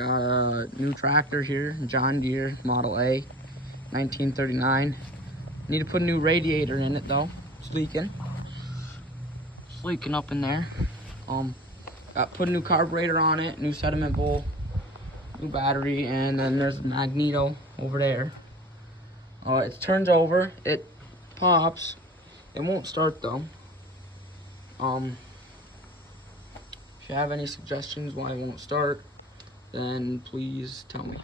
Got a new tractor here, John Deere Model A, 1939. Need to put a new radiator in it though. It's leaking. It's leaking up in there. Put a new carburetor on it, new sediment bowl, new battery, and then there's a magneto over there. It turns over, it pops. It won't start though. If you have any suggestions why it won't start, then please tell me.